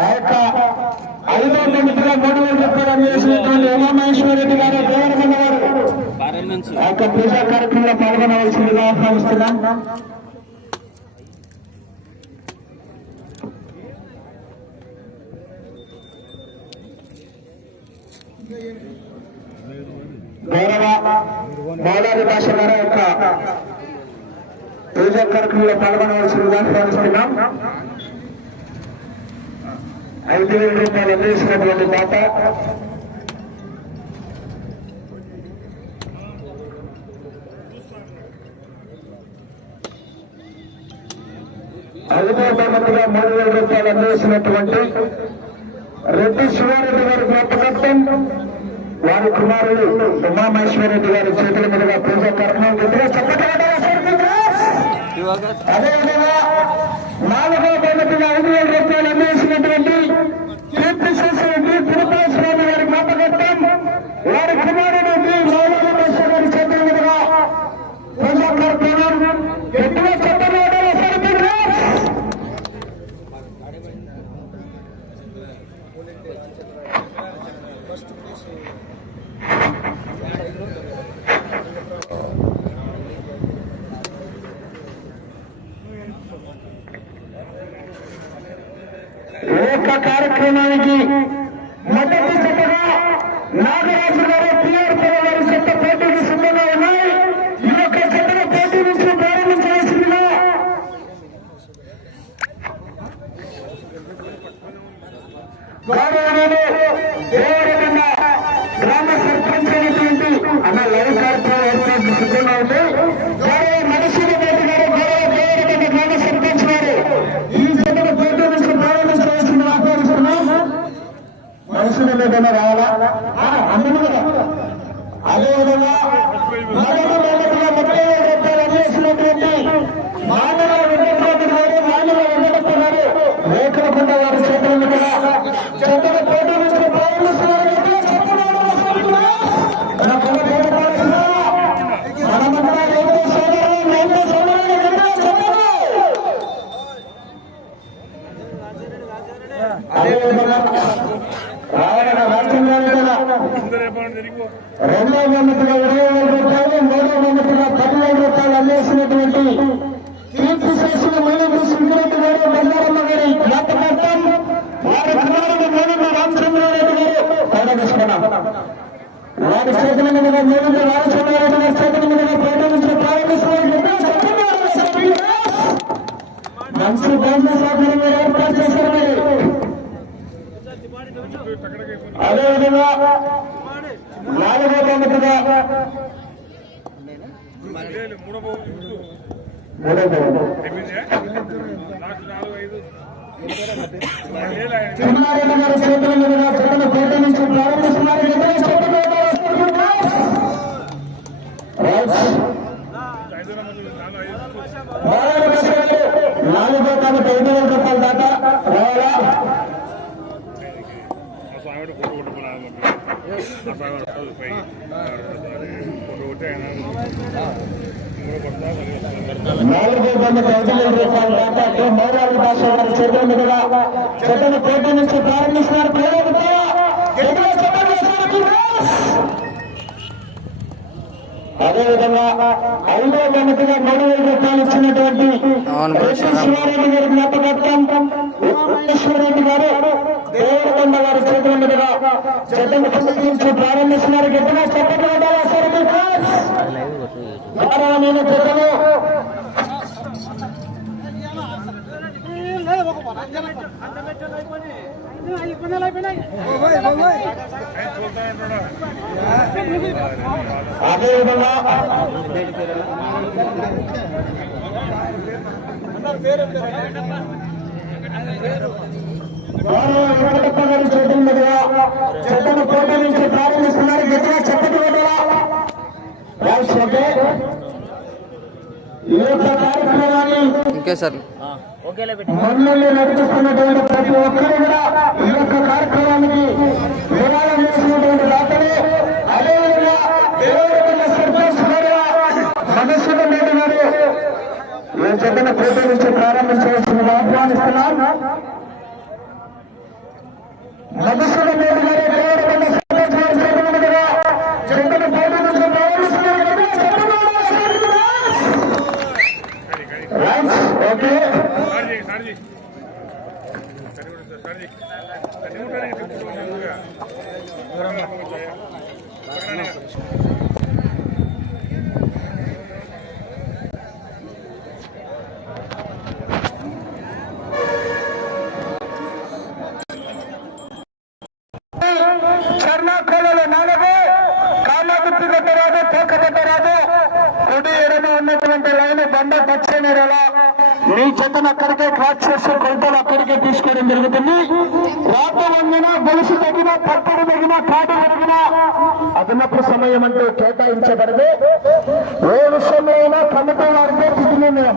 ఆ యొక్క ఐదో నిమిషంలో మూడు వేల రూపాయలు అందించినటువంటి ఉమామహేశ్వర రెడ్డి గారు దేవరమన్న గారు. ఆ యొక్క పూజా కార్యక్రమంలో పాల్గొనవలసిందిగా ఆహ్వానిస్తున్నాం. గౌరవ భాష గారి యొక్క పూజా కార్యక్రమంలో పాల్గొనవలసిందిగా ఆహ్వానిస్తున్నాం. ఐదు వేల అందించినటువంటి మాట అధికారులుగా మూడు వేల రూపాయలు అందించినటువంటి రెడ్డి శివారెడ్డి గారి జ్ఞాపకత్వం వారి కుమారుడు ఉమామహేశ్వరరెడ్డి గారి చేతుల మీదుగా పూజా కార్యక్రమం గట్టిగా చెప్పటం అదేవిధంగా నాలుగో తరగతిగా ఐదు వేల రూపాయలు అందించినటువంటి కీర్తి శేషరెడ్డి తిరుపతి స్వామి గారి జ్ఞాపకత్వం వారి కుమారుడు డి. మౌలానా బాషా గారి చేతుల మీదుగా పూజా కార్యక్రమం గట్టిగా చెప్పడం ఈ యొక్క కార్యక్రమానికి మొదటి జతగా నాగరాజు గారు పిఆర్ గారి చెత్త పోటీకి సిద్ధంగా ఉన్నాయి ఈ యొక్క జతను పోటీ నుంచి ప్రారంభించవలసిందిగా గౌరవనీయులు దేవరకొండ గ్రామ సర్పంచ్ అయినటువంటి అన్న లైవ్ కార్యక్రమం ఏర్పాటు సిద్ధంగా ఉంది గౌరవ మనుషుల రెడ్డి గారు గౌరవ దేవరకొండ గ్రామ సర్పంచ్ గారు. ఈ జతను పోటీ నుంచి ఆహ్వానిస్తున్నాం మనుషుల రెండో బొమ్మతిగా ఇరవై వేల రూపాయలు మూడో బొమ్మతిగా పదివేల రూపాయలు అందేసినటువంటి కీర్తి చేసిన మైనపు సుందరెడ్డి గారు బంగారమ్మ గారి జ్ఞాపకార్థం వారి కుమారుడు మేనమ్మ రామచంద్రారెడ్డి గారు. పౌడమిస్తున్నాం వారి చేతుల మీదుగా మేనమ్మ రామచంద్రారెడ్డి గారి చేతుల మీదుగా పౌడమించిన ప్రారంభిస్తున్నారు మంచి బ్యాంకు సౌకర్యం మీరు ఏర్పాటు చేశారు అదేవిధంగా నాలుగో బొమ్మతిగా మూడో బొమ్మ చేతుల ప్రారంభిస్తున్నారు నాలుగో ఐదు వేల రూపాయల దాకా రావాలా స్వామి ఫోటో కొట్టుకున్నాను స్వామి వస్తుంది పై ఫోటో కొట్టే నాలుగో బొమ్మకి ఐదు వేల రూపాయల దాకా డి. మౌలాలి భాష గారి చేతుల మీదుగా నుంచి ప్రారంభిస్తున్నారు. అదేవిధంగా ఐదో మూడు వేల రూపాయలు ఇచ్చినటువంటి రెడ్డి శివారెడ్డి గారి జ్ఞాపకార్థం ఉమామహేశ్వరరెడ్డి గారు దేవరకొండ వారి చేతుల మీదుగా చెత్తను సమర్పించి ప్రారంభిస్తున్నారు గట్టిగా చెప్పండి సార్ మీకు. అదేవిధంగా పేరు చెత్తను పోటీ నుంచి ప్రారంభిస్తున్నారు. గట్టిగా కార్యక్రమాన్ని ఇంకే సార్. మమ్మల్ని నడిపిస్తున్నటువంటి ప్రతి ఒక్కరు కూడా ఈ యొక్క కార్యక్రమానికి విరాళం చేసినటువంటి దాతలు అదేవిధంగా సర్పంచ్ గారు మధుసూదన్ రెడ్డి గారు ఈ చెడ్డన పోటీ నుంచి ప్రారంభించవలసిందిగా ఆహ్వానిస్తున్నాం నమస్కారం రెడ్డి గారు దేవరకొండ సర్పంచ్ గారు చేతులుగా చెట్టును బయట నుంచి ప్రవేశిస్తున్నారు. రైట్, ఓకే సార్ చేయి సార్ చేయి సరే కూడా సార్ చేయి సరే ఉంటానే చెప్తున్నాను చర్మాకోలలో నాలుగు కాళ్ళగుర్తి పెట్టరాదు తోక పెట్టరాదు కుడి ఎడమ ఉన్నటువంటి లైన్ బండ పచ్చని మీ చెత్తను అక్కడికే క్రాస్ చేసి కొలతలు అక్కడికే తీసుకోవడం జరుగుతుంది రాత వంగిన గొలుసు తగిన పట్టడు తగిన కాటు తగిన అదనపు సమయం అంటూ కేటాయించబడదు ఏ విషయంలో అయినా కమిటీ వారితో తుది నిర్ణయం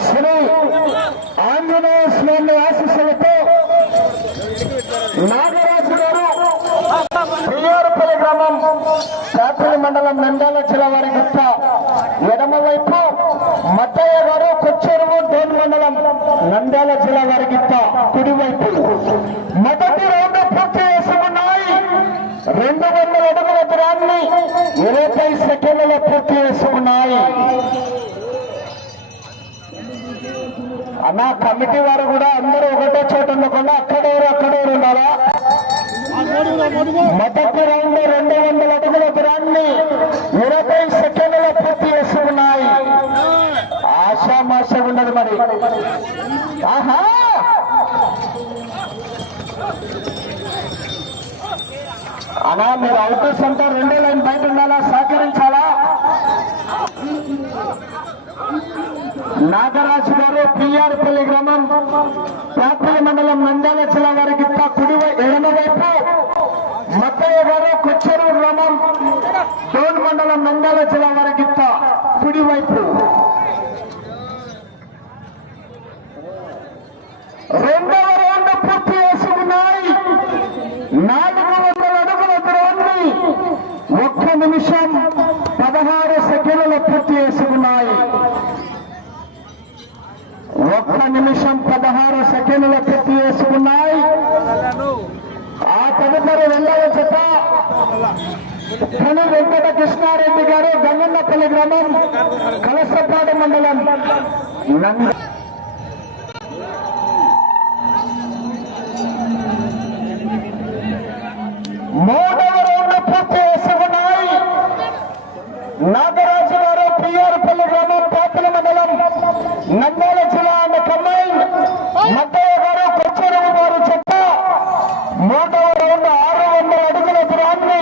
శ్రీ ఆంజనేయ స్వామి ఆశీస్సులతో నాగరాజు గారు ప్రియారపల్లి గ్రామం శాపల్లి మండలం నంద్యాల జిల్లా వారి గుప్త ఎడమ వైపు మత్తయ్య గారు కొచ్చెరువు డోన్ మండలం నంద్యాల జిల్లా వారి గుప్త కుడివైపు మొదటి రౌండ్ పూర్తి చేసుకున్నాయి రెండు వందల దూరాన్ని ఇరవై సెకండ్లలో పూర్తి చేసుకున్నాయి అన్న కమిటీ వారు కూడా అందరూ ఒకటే చోట ఉండకుండా అక్కడెవరు అక్కడెవరు ఉండాలా? మొదటి రౌండ్ రెండు వందల అడుగుల దూరాన్ని ఇరవై సెకండ్ల పూర్తి చేస్తున్నాయి ఆశామాష ఉండదు మరి ఆహా అలా మీరు అవుటర్స్ అంతా రెండే లైన్ బయట ఉండాలా? సహకరించాలా? నాగరాజు గారు పిఆర్పల్లి గ్రామం ప్యాపల్లి మండలం నంద్యాల జిల్లా వారికి కుడి వై- ఎడమ వైపు మత్తయ్య గారు కొచ్చెరు గ్రామం డోన్ మండలం నంద్యాల జిల్లా వారి గిత్త కుడి వైపు రెండవ రౌండ్ పూర్తి చేసుకున్నాయి నాలుగు వందల అడుగుల దూరాన్ని ఒక్క నిమిషం పదహారు సెకండ్లు పూర్తి చేసుకున్నాయి ఒక్క నిమిషం పదహారు సెకండ్ల పూర్తి చేసుకున్నాయి ఆ తదుపరి రెండవ జత పని వెంకట కృష్ణారెడ్డి గారు గంగన్నపల్లి గ్రామం కలసపాడు మండలం నంద మూడవ రౌండ్ పూర్తి చేసుకున్నాయి నాగరాజు గారు పిఆర్పల్లి గ్రామం పాపల మండలం నంద్యాల జిల్లా అండ్ కంబైన్ మద్దయ్య గారు కొచ్చెరువు వారు చెత్త మూడవ రౌండ్ ఆరు వందల అడుగుల దూరాన్ని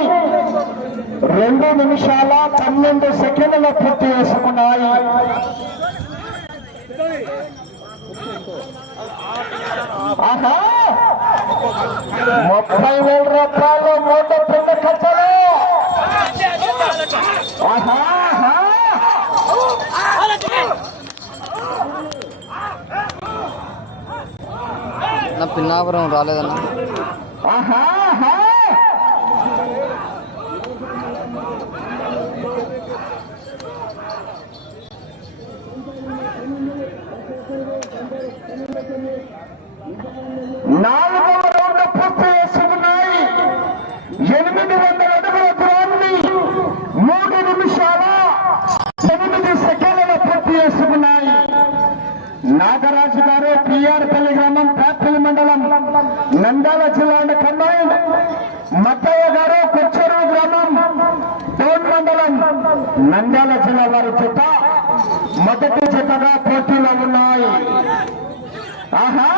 రెండు నిమిషాల పన్నెండు సెకండ్ల పూర్తి చేసుకున్నాయి. ముప్పై వేల రూపాయలు మూడు పిల్ల ఖర్చులు. నా పిన్నాపురం రాలేదన్న. ఆహా ఆహా. నాలుగవ రౌండ్ పూర్తి చేసుకున్నాయి ఎనిమిది వందల అడుగుల దూరాన్ని మూడు నిమిషాల ఎనిమిది సెకండ్ల పూర్తి చేసుకున్నాయి నాగరాజు గారు పిఆర్పల్లి గ్రామం ప్యాపల్లి మండలం నందాల జిల్లా కంబైన్. మత్తయ్య గారు కొచ్చరు గ్రామం డోన్ మండలం నంద్యాల జిల్లా వారి జత. మొదటి జతగా పోటీలో ఉన్నాయి. ఆహా!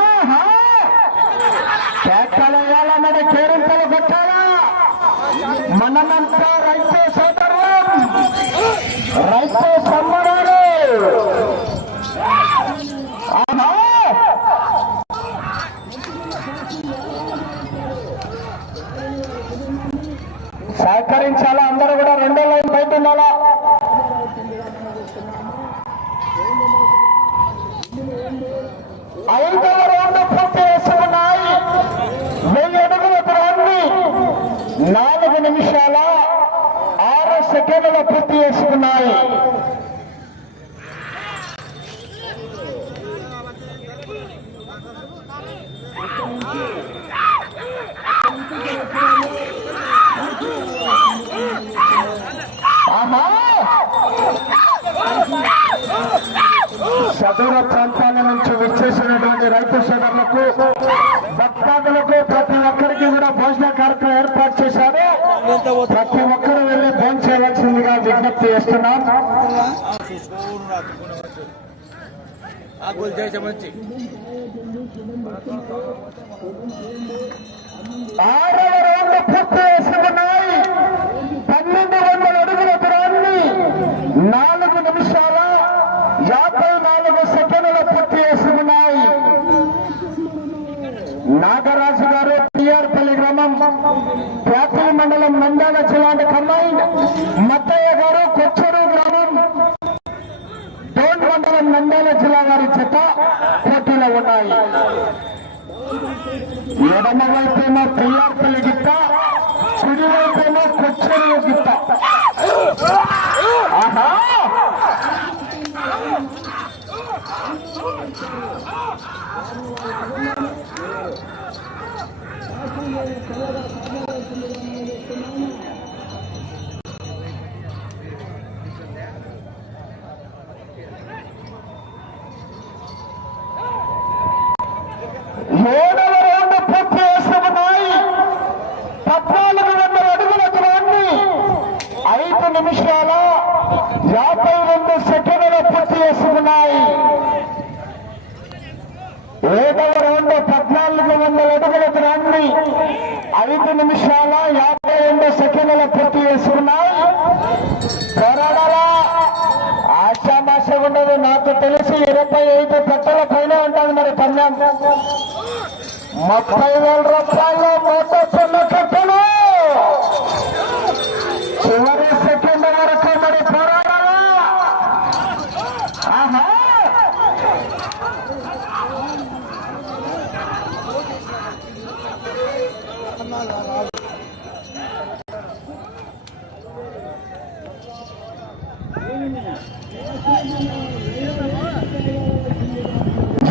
ఆకులు చేసే పూర్తి చేసుకున్నాయి. పన్నెండు వందల అడుగుల దూరాన్ని నాలుగు యాభై రెండు సెకండ్ల పూర్తి చేసుకున్నాయి. ఏడవ రౌండ్ పద్నాలుగు వందల అడుగుల గ్రాన్ని ఐదు నిమిషాల యాభై రెండు సెకండ్ల పూర్తి చేసుకున్నాయి. పోరాడాలా? ఆశామాష ఉండదు. నాకు తెలిసి ఇరవై ఐదు కట్టల పైన ఉంటుంది మరి పన్నెండు ముప్పై వేల రూపాయలు మోతొస్తున్న కట్టలు చివరి సెకండ్ వరకు మరి పోరాడాలా ఆహా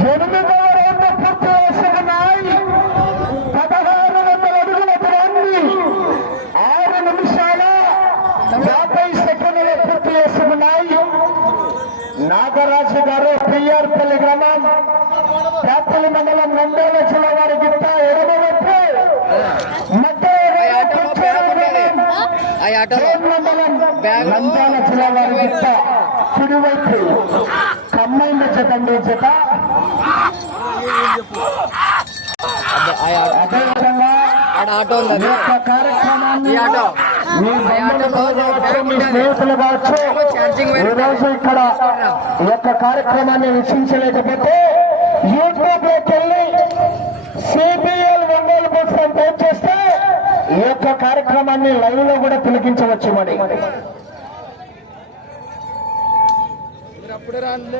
ఎనిమిదవ రౌండ్ పూర్తి చేసుకున్నాయి పదహారు వందల అడుగుల దూరాన్ని ఆరు నిమిషాల యాభై సెకండ్లు పూర్తి చేసుకున్నాయి నాగరాజు గారు పిఆర్పల్లి గ్రామం పేపల్లి మండలం నంద్యాల జిల్లా వారి గిట్ట ఎడమవైపు మండలం నంద్యాల జిల్లా వారి గిట్ట కుడివైపు కమ్మైంద జతండి జత అదేవిధంగా యొక్క కార్యక్రమాన్ని మీ స్నేహితులు కావచ్చు ఇక్కడ ఈ యొక్క కార్యక్రమాన్ని వీక్షించలేకపోతే యూట్యూబ్లోకి వెళ్ళి సిబిఎల్ ఒంగోలు బస్ అని టైప్ చేస్తే ఈ యొక్క కార్యక్రమాన్ని లైవ్లో కూడా తిలకించవచ్చు మరి. అప్పుడే రాండి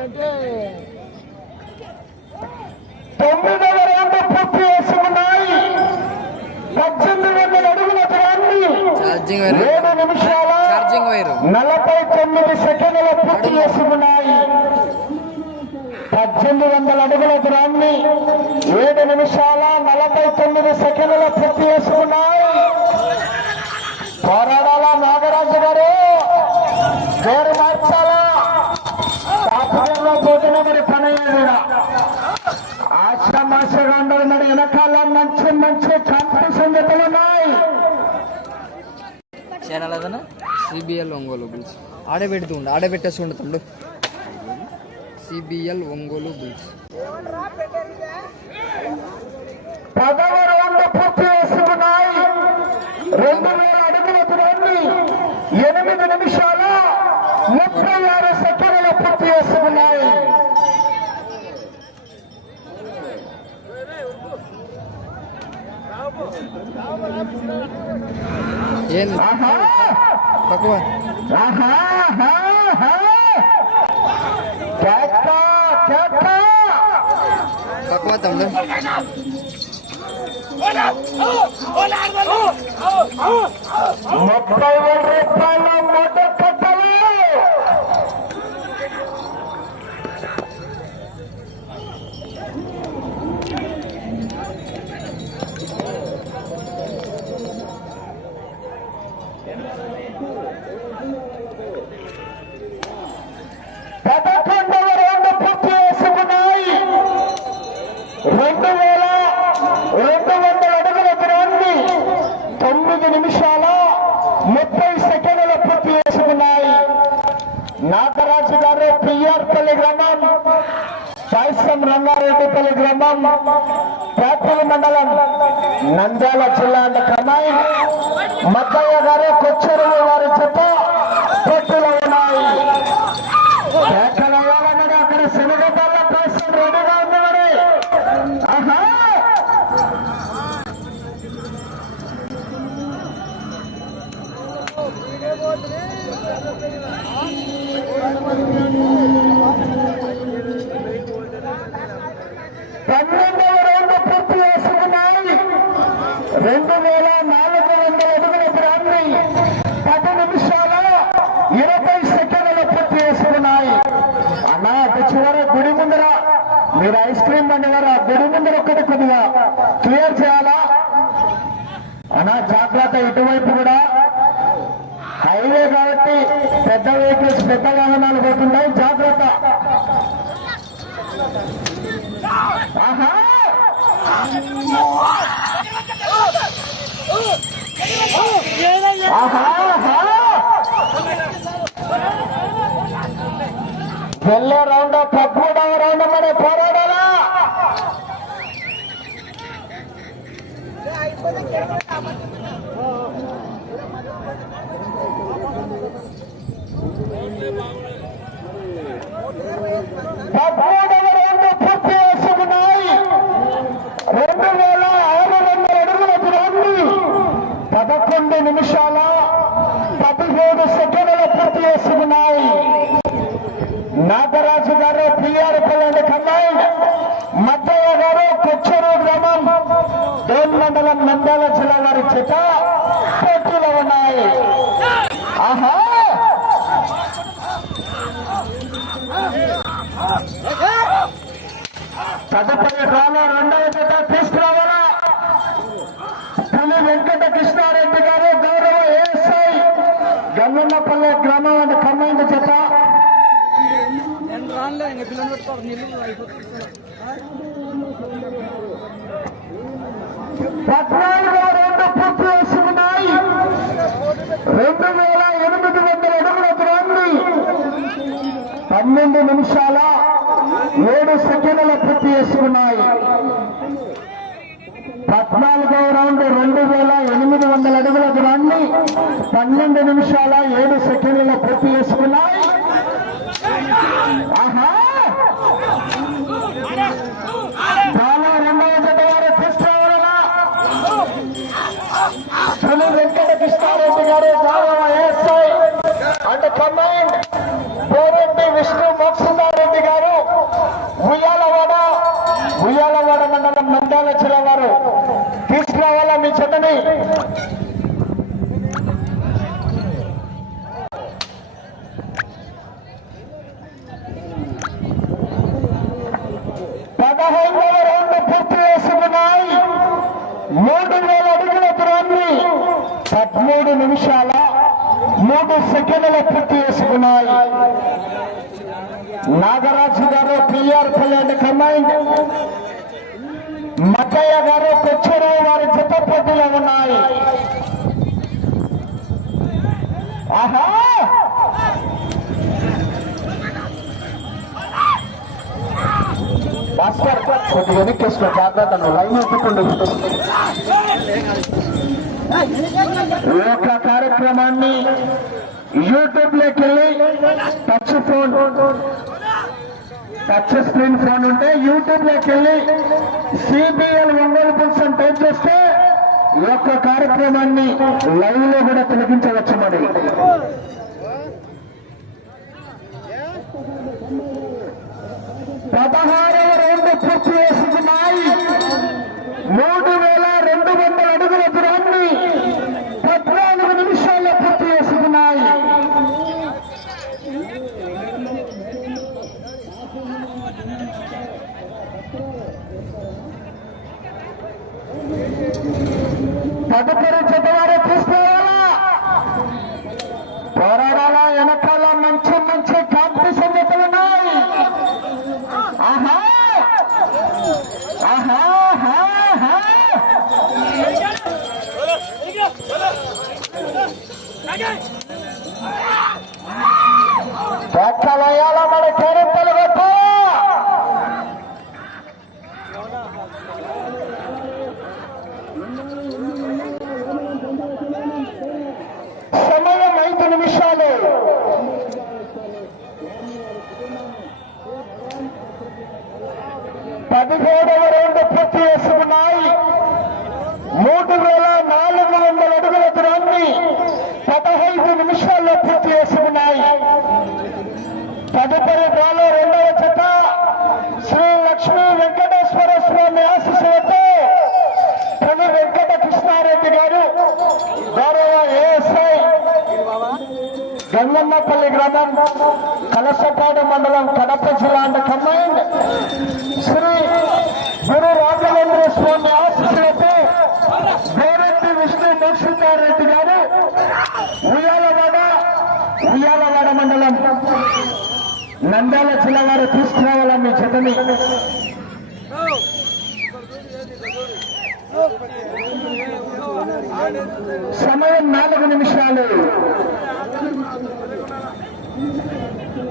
తొమ్మిదవ రౌండ్ పూర్తి చేసుకున్నాయి పద్దెనిమిది వందల అడుగుల దూరాన్ని ఏడు నిమిషాల ఛార్జింగ్ వైర్ నలభై తొమ్మిది సెకండ్ల పూర్తి చేసుకున్నాయి పద్దెనిమిది వందల అడుగుల దూరాన్ని ఏడు నిమిషాల నలభై తొమ్మిది సెకండ్ల పూర్తి చేసుకున్నాయి పోరాడాల నాగరాజు గారు? జోరు మార్చాలా? పోతున్న మరి పని అయ్యేది ఆశామాషగా ఉండదు మరి వెనకాల మంచి మంచి కాంపిటీషన్ జతలు ఉన్నాయి ఛానల్ అదనా సిబిఎల్ ఒంగోలు బుల్స్. ఆడే పెడుతుండు ఆడే పెట్టేసి ఉండుతుండు సిబిఎల్ ఒంగోలు బుల్స్. పదవ రౌండ్ పూర్తి చేసుకున్నాయి రెండు వేల అడుగుల ఎనిమిది నిమిషాల ముప్పై ఆరు సెకండ్ల పూర్తి చేసుకున్నాయి ఏంది ఆహా తక్కువ ఆహా ఆహా, ఆహా. కేక, కేక. తక్కువ తమ్ముడు ముప్పై వేల రూపాయల వెళ్ళే రౌండ్ పదమూడవ రౌండ్ మరి పోరాడాలా? పదమూడవ రౌండ్ పూర్తి చేసుకున్నాయి రెండు వేల ఆరు వందల అడుగుల దూరాన్ని పదకొండు నిమిషాల పదిహేడు సెకండ్ల పూర్తి చేసుకున్నాయి నాగరాజు గారు పిఆర్ పల్లెండి కమాండ్ మద్దయ్య గారు కొచ్చూరు గ్రామం డోన్ మండలం నంద్యాల జిల్లా వారి చేత పోటీలో ఉన్నాయి ఆహా తదుపరి డ్రాలో రెండవ జత తీసుకురావాలా? పులి వెంకట కృష్ణారెడ్డి గారు గౌరవ ఏఎస్ఐ గంగన్నపల్లె గ్రామానికి అండ్ జత. పద్నాలుగు రెండు పూర్తి చేసుకున్నాయి. రెండు వేల ఎనిమిది వందల అడుగుల దూరాన్ని పన్నెండు నిమిషాల ఏడు సెకండ్ల పూర్తి చేసుకున్నాయి పద్నాలుగవ రౌండ్ రెండు వేల ఎనిమిది వందల అడుగుల దూరాన్ని పన్నెండు నిమిషాల ఏడు సెకండ్లలో పూర్తి చేసుకున్నాయి. ఆహా చాలా రెండవ జత వారు తీసుకురావాలా శ్రీ వెంకట కృష్ణారెడ్డి గారు గౌరవ SI and command Poreddy Vishnu Mokshita Reddy గారు ఉయ్యాలవాడ ఉయ్యాలవాడ మండలం నంద్యాల జిల్లా వారు తీసుకురావాలా మీ చెత్తని పదహైదవ రౌండ్ పూర్తి చేసుకున్నాయి మూడు వేల అడుగుల దూరాన్ని పదమూడు నిమిషాల మూడు సెకండ్ల పూర్తి చేసుకున్నాయి నాగరాజు గారు పిఆర్ పల్లెండ్ కమాండ్ మక్కయ్య గారు కొచ్చెరావు వారి జత పోటీలో ఉన్నాయి ఆహా మాస్టర్ కొద్ది వెనక్కి వేసుకో జాగ్రత్త లైన్ ఒప్పుకుండు ఈ యొక్క కార్యక్రమాన్ని యూట్యూబ్లోకి వెళ్ళి touch phone touch screen phone ఉంటే యూట్యూబ్లోకి వెళ్ళి సిబిఎల్ ఒంగోలు బుల్స్ అని టైప్ చేస్తే ఈ యొక్క కార్యక్రమాన్ని లైవ్లో కూడా తిలకించవచ్చు మరి పదహారు రౌండ్ పూర్తి చేసుకున్నాయి మూడు వేల రెండు వందల అడుగుల దూరాన్ని పద్నాలుగు నిమిషాల్లో పూర్తి చేసుకున్నాయి తదుపరి చెత్తవారు తీసుకోవాలా పోరాడాలా వెనకాల మంచి మంచి కాంపిటీషన్ జతలు ఉన్నాయి ఆహా ఆహా ఆహా, ఆహా. పక్కలయ్యాల మన కేరింతలు కొట్టు సమయం ఐదు నిమిషాలు పదిహేడవ రౌండ్ పూర్తి చేసుకున్నాయి మూడు వేల నాలుగు వందల అడుగుల దూరాన్ని పదహైదు నిమిషాల్లో పూర్తి చేసుకున్నాయి తదుపరి డ్రాలో రెండవ జత శ్రీ లక్ష్మీ వెంకటేశ్వర స్వామి ఆశీస్సులతో పని వెంకట కృష్ణారెడ్డి గారు గౌరవ ఏఎస్ఐ గంగమ్మపల్లి గ్రామం కలసపాడు మండలం కడప జిల్లా అండ్ కమాండ్ శ్రీ గురు రాఘవేంద్ర స్వామి ఆశీస్సులతో గోరెడ్డి విష్ణు మోక్షితారెడ్డి గారు ఉయ్యాలవాడ ఉయ్యాలవాడ మండలం నంద్యాల జిల్లా వారు తీసుకురావాలా మీ జతని సమయం నాలుగు నిమిషాలు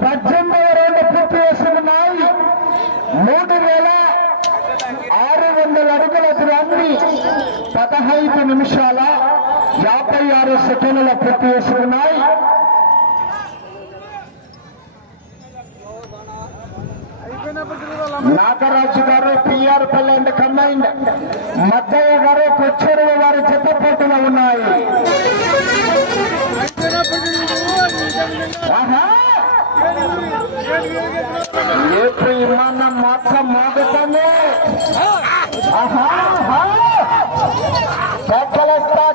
పద్దెనిమిదవ రౌండ్ పూర్తి చేసుకున్నాయి మూడు వేల ఆరు వందల అడుగుల దూరాన్ని పదహైదు నిమిషాల యాభై ఆరు సెకండ్ల పూర్తి చేసుకున్నాయి నాగరాజు గారు పిఆర్ పల్లె అండ్ కంబైన్డ్. మద్దయ్య గారు కొచ్చెరువు వారి జత పోటీలో ఉన్నాయి. ఆహా! విమానం మాత్రం మాగుతుంది ఆహా! ఆహా! కేకలేస్తా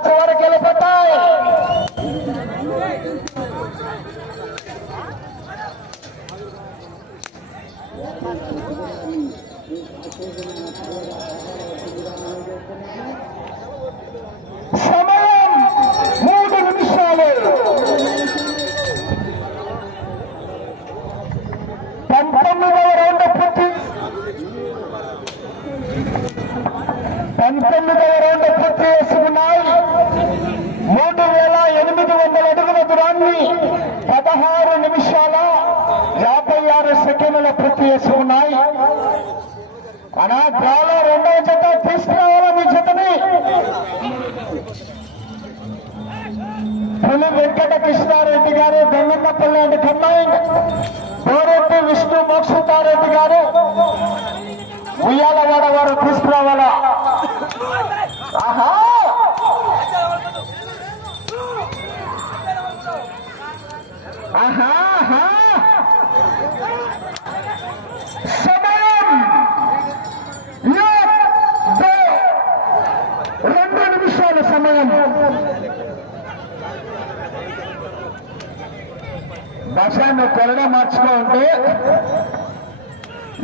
దశాన్ని కొరడా మార్చుకో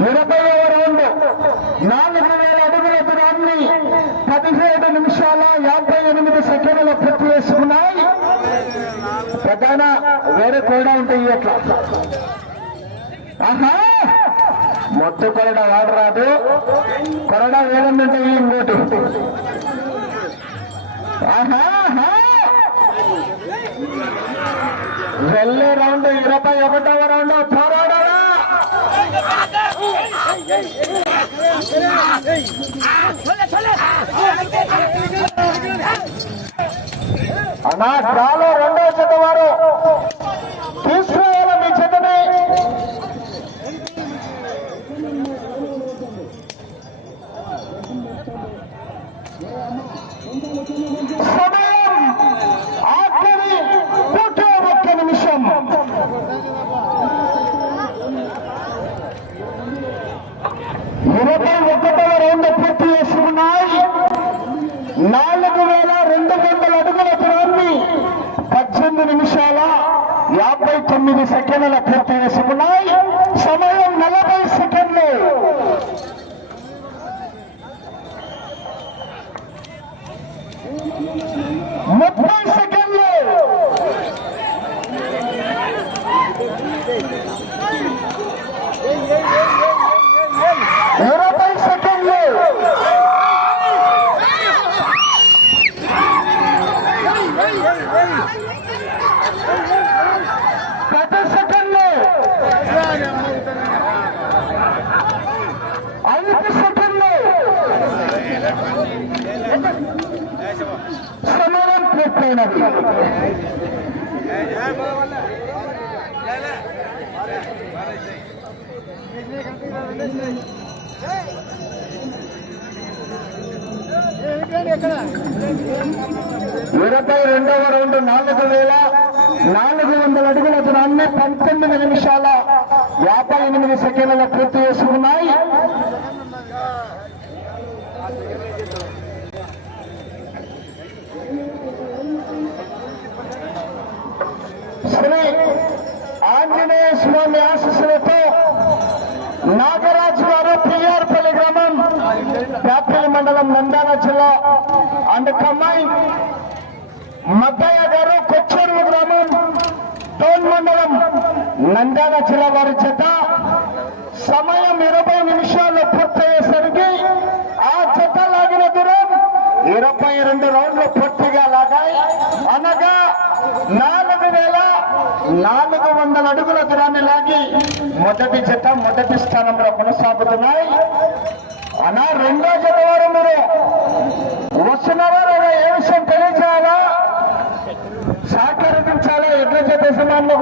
ఇరవై రౌండ్. నాలుగు వేల అడుగుల దూరాన్ని పదిహేడు నిమిషాల యాభై ఎనిమిది సెకండ్ల పూర్తి చేసుకున్నాయి. ప్రధాన వేరే కూడా ఉంటాయి అట్లా. ఆహా! మొత్తం కొరడా వాడరాదు. కొరడా వేరే ఉంటాయి ఇంకోటి. ఆహా ఆహా. వెళ్ళే రౌండ్ ఇరవై ఒకటవ రౌండ్ పోరాడాలా అన్నా డ్రాలో రెండో జత వారు తీసుకోవాలి మీ జతని సమయం ఆఖరి నూట ఒక్క నిమిషం ఇరవై ఒకటవ రౌండ్ పూర్తి చేసుకున్నాయి నాలుగు వేల రెండు వందల అడుగుల దూరాన్ని పద్దెనిమిది నిమిషాల యాభై తొమ్మిది సెకండ్ల పూర్తి చేసుకున్నాయి సమయం నలభై సెకండ్లు ముప్పై సెకండ్లు ఇరవై సెకండ్లు పది సెకండ్లు ఐదు సెకండ్లు సమయం పూర్తయినది ఇరవై రెండవ రౌండ్ నాలుగు వేల నాలుగు వందల అడుగుల దూరాన్ని పంతొమ్మిది నిమిషాల యాభై ఎనిమిది సెకండ్ల పూర్తి చేసుకున్నాయి. శ్రీ ఆంజనేయ స్వామి ఆశీస్సులతో ప్యాపల్లి మండలం నంద్యాల జిల్లా అండ్ కమ్మాయి మద్దయ్య గారు కొచ్చూరు గ్రామం టోన్ మండలం నంద్యాల జిల్లా వారి చేత సమయం ఇరవై నిమిషాలు పూర్తయ్యేసరికి ఆ చెత్త లాగిన దూరం ఇరవై రెండు రౌండ్లు పూర్తిగా లాగాయి. అనగా నాలుగు వేల నాలుగు వందల అడుగుల దూరాన్ని లాగి మొదటి జత మొదటి స్థానంలో కొనసాగుతున్నాయి. అనా రెండో జత మీరు వస్తున్నారా లేదా ఏ విషయం తెలియజేయాలా? సహకరించాలా? ఎట్లా చెప్పేసి యజమానులు